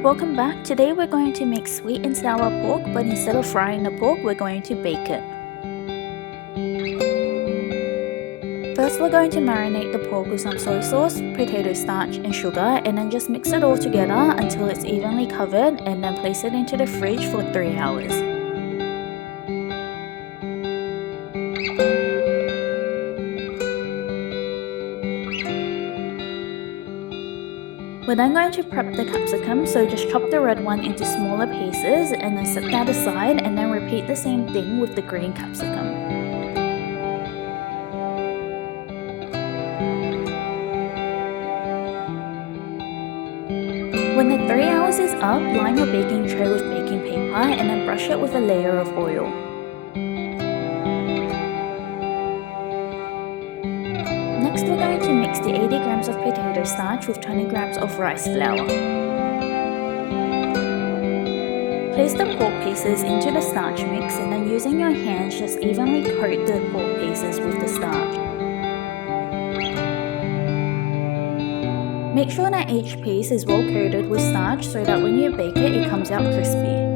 and welcome back. Today we're going to make sweet and sour pork, but instead of frying the pork, we're going to bake it. First we're going to marinate the pork with some soy sauce, potato starch and sugar, and then just mix it all together until it's evenly covered, and then place it into the fridge for 3 hours. We're then going to prep the capsicum, so just chop the red one into smaller pieces and then set that aside, and then repeat the same thing with the green capsicum. When the 3 hours is up, line your baking tray with baking paper and then brush it with a layer of oil. Next we're going to mix the 80 grams of potato starch with 20 grams of rice flour. Place the pork pieces into the starch mix and then using your hands just evenly coat the pork pieces with the starch. Make sure that each piece is well coated with starch so that when you bake it, it comes out crispy.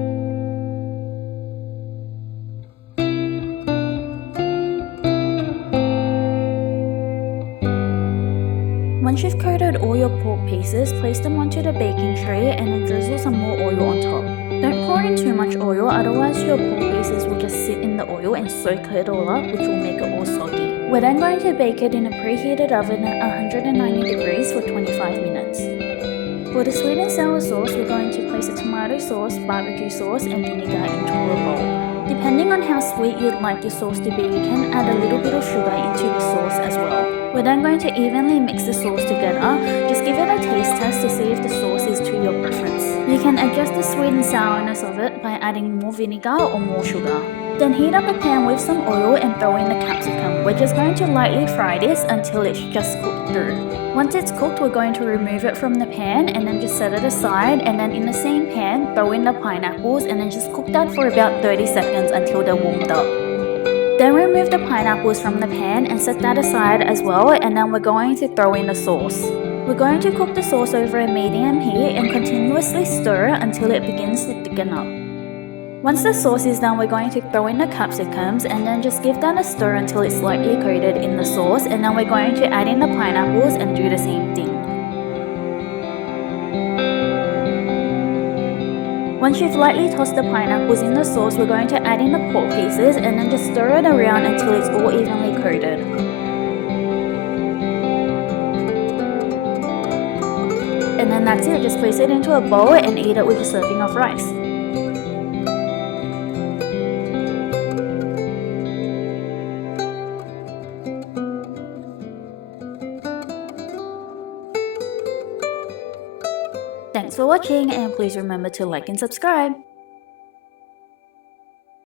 Once you've coated all your pork pieces, place them onto the baking tray and then drizzle some more oil on top. Don't pour in too much oil, otherwise your pork pieces will just sit in the oil and soak it all up, which will make it all soggy. We're then going to bake it in a preheated oven at 190 degrees for 25 minutes. For the sweet and sour sauce, we're going to place a tomato sauce, barbecue sauce and vinegar into a bowl. Depending on how sweet you'd like your sauce to be, you can add a little bit of sugar into the sauce as well. We're then going to evenly mix the sauce together. Just give it a taste test to see if the sauce is to your preference. You can adjust the sweet and sourness of it by adding more vinegar or more sugar. Then heat up a pan with some oil and throw in the capsicum. We're just going to lightly fry this until it's just cooked through. Once it's cooked, we're going to remove it from the pan and then just set it aside, and then in the same pan, throw in the pineapples and then just cook that for about 30 seconds until they're warmed up. Then remove the pineapples from the pan and set that aside as well, and then we're going to throw in the sauce. We're going to cook the sauce over a medium heat and continuously stir until it begins to thicken up. Once the sauce is done, we're going to throw in the capsicums and then just give that a stir until it's slightly coated in the sauce, and then we're going to add in the pineapples and do the same thing. Once you've lightly tossed the pineapples in the sauce, we're going to add in the pork pieces and then just stir it around until it's all evenly coated. And then that's it, just place it into a bowl and eat it with a serving of rice. Thanks for watching, and please remember to like and subscribe.